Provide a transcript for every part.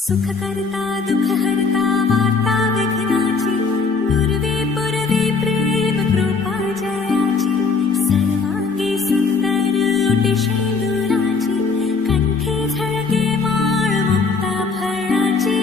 सुख करता दुख हरता वार्ता विघ्नाची नुरवी पुरवी प्रेम कृपा जयाची सर्वांगी सुंदर ओटी शेंदुराची कंठी झळके माळ मुक्ता फळाची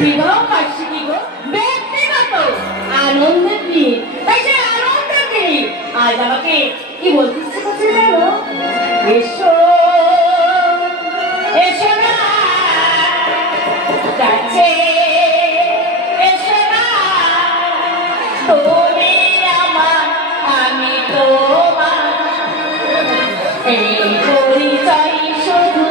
বিবাহ বার্ষিকী গো ব্যক্তিগত আনন্দের দিন তাই সে আনন্দের দিন আজ আমাকে কি বলতে ইচ্ছে করছে জানো এসো এসো না কাছে এসো না তুমি আমার আমি তোমার এই পরিচয় শুধু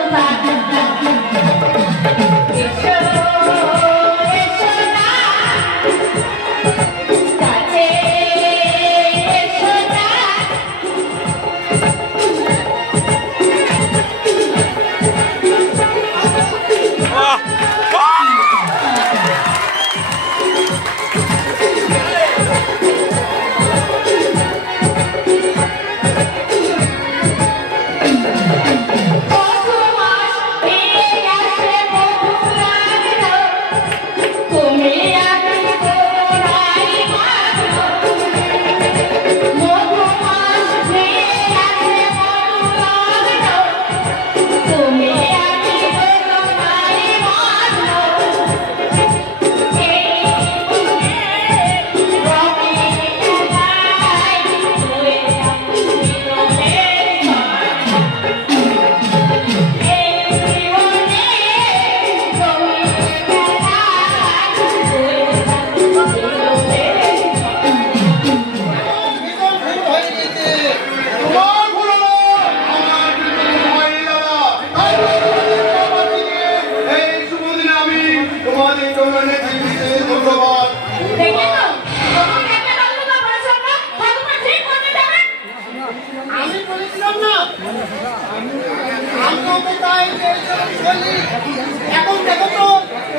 এখন দেখো তো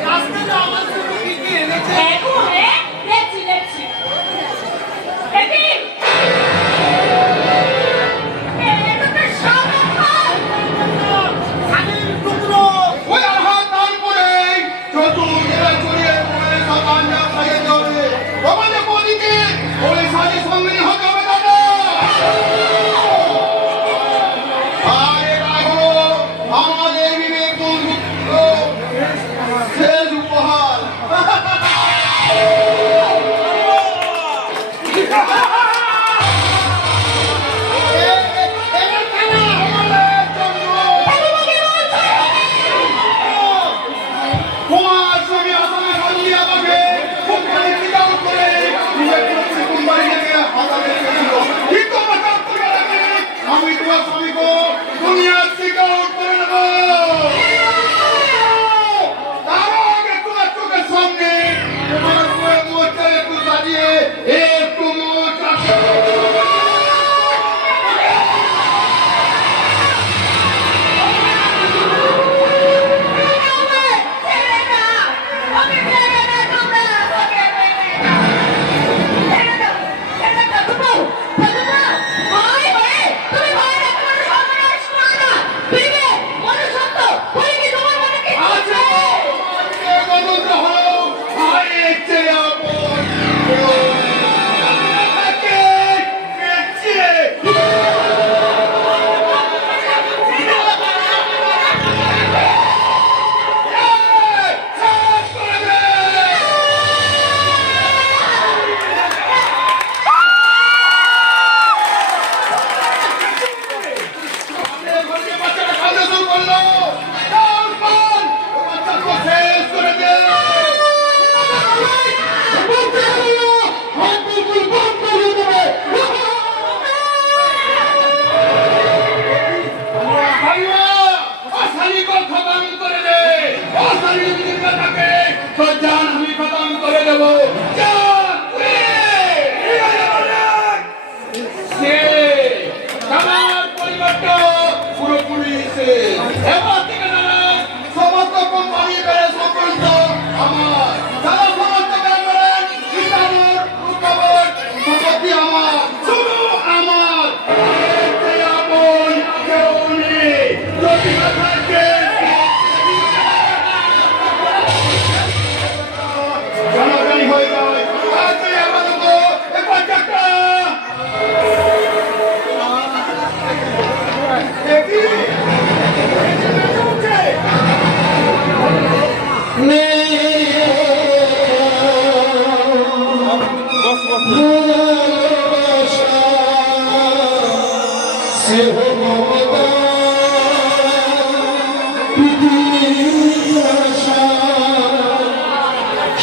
রাস্তাটা আমার জন্য কি কি এনেছে আমাদের বিবেক একটা পুরোপুরি এবার থেকে জানেন সমস্ত কোম্পানি বেড়ে সম্পর্কিত আমার যারা সমস্ত ব্যাংকের ইটানোর রূপকবর সম্পত্তি আমার শুধু আমার আপন কেউ নেই যদি না থাকে জানাজানি হয়ে যায় আজকে আপাতত একবার চারটা দেখি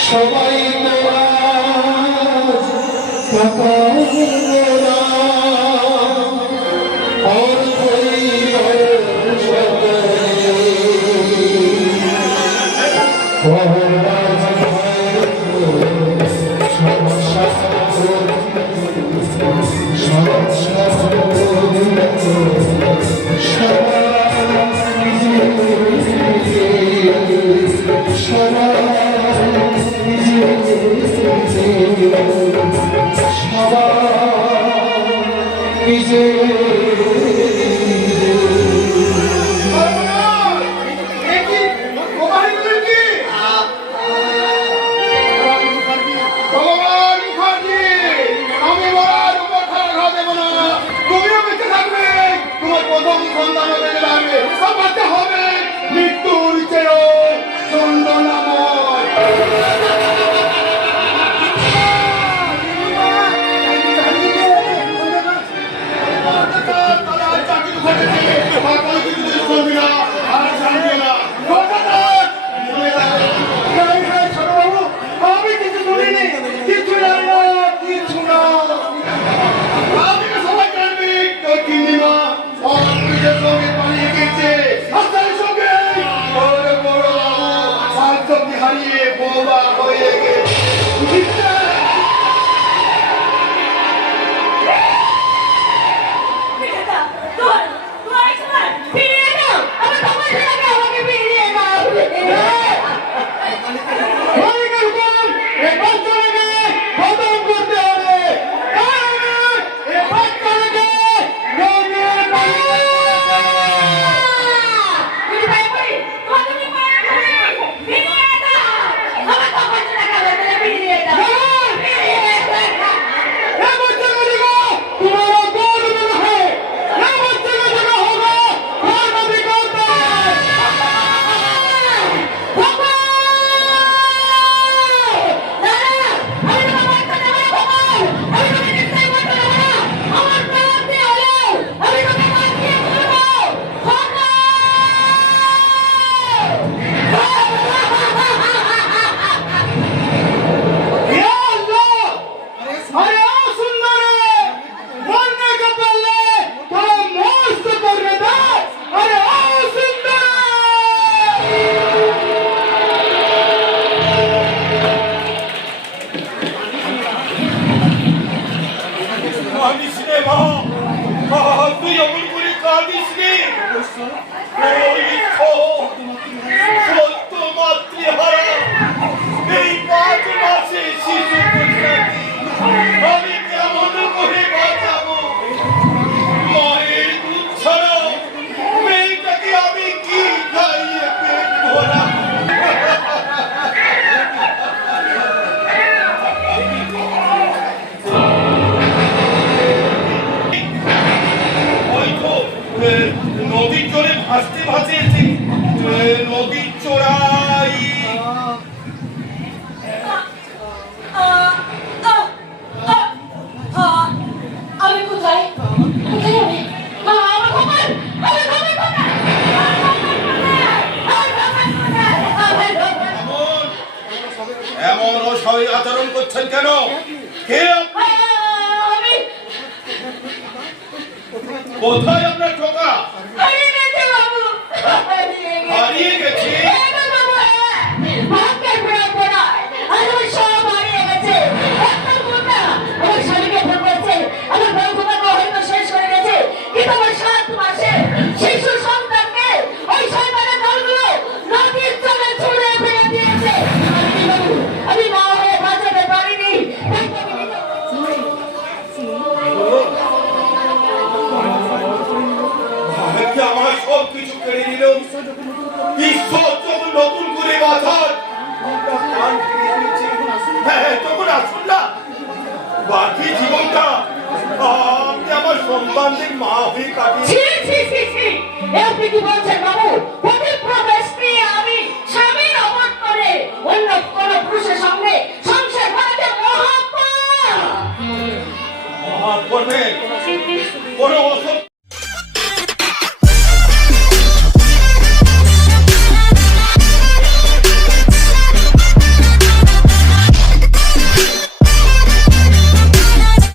সবাই মৃত্যুর চেয়েও চন্দনাময় আমি কিছু শুনিনি কিছু জানি না কিছু না আমি সবাই জানবি তোর কিনিমা অফিসের সঙ্গে পালিয়ে গেছে হাসানের সঙ্গে বড় বড় শাক সবজি হারিয়ে বোবা হয়ে গেছে বিধাতা, তোমার সময় ফিরিয়ে দাও, আমার তোমার ছেলেকে আমাকে ফিরিয়ে দাও। মালিকের হুকুম এই বাচ্চাটাকে খতম করতে হবে এই বাচ্চাটাকে রোগের পালিয়ে তুমি ভাই ভাই, তুমি ফিরিয়ে দাও, আমার তোমার ছেলেকে আমাকে ফিরিয়ে দাও। ফিরিয়ে দাও। ये बच्चे का देखो तुम्हारा कौन बना है ये बच्चे का जगह होगा कौन अधिकार या अल्लाह अरे ओ सुंदर मरने के पहले थोड़ा मौज करने दे अरे ओ सुंदर কাঁদিস রে মা তুই অমন করে কাঁদিস রে সত্য মাতৃহারা এই 5 মাসে শিশু পুত্রকে আমি কেমন করে বাঁচাবো মায়ের দুধ ছাড়া মেয়েটাকে আমি কি খাইয়ে পেট ভরাবো নদীর চরে ভাসতে ভাসিয়েছি নদীর চড়াই আমি কোথায় কোথায় আমি আমার খবর আমার খবর কোথায় এমন অস্বাভাবিক আচরণ করছেন কেন কে আপনি? আমি কোথায় আপনার ঠোকা হারিয়ে গেছে বাবু হারিয়ে গেছে বাবু ভাগ্যের বিরাট পড়ায় আমার সব হারিয়ে গেছে একটা মোটা আমার স্বামীকে ফোন করেছে আমার বউ তোমাকে হয়তো শেষ করে গেছে কিন্তু আমার 7 মাসের সন্তানদের মা হয়ে কাটিয়ে ছি ছি ছি ছি এ আপনি কি বলছেন বাবু? পতিপ্রত স্ত্রী আমি স্বামীর অবট করে অন্য কোন পুরুষের সঙ্গে সংসার করাতে মহাপাপ। মহা করবে কোনো অসত্য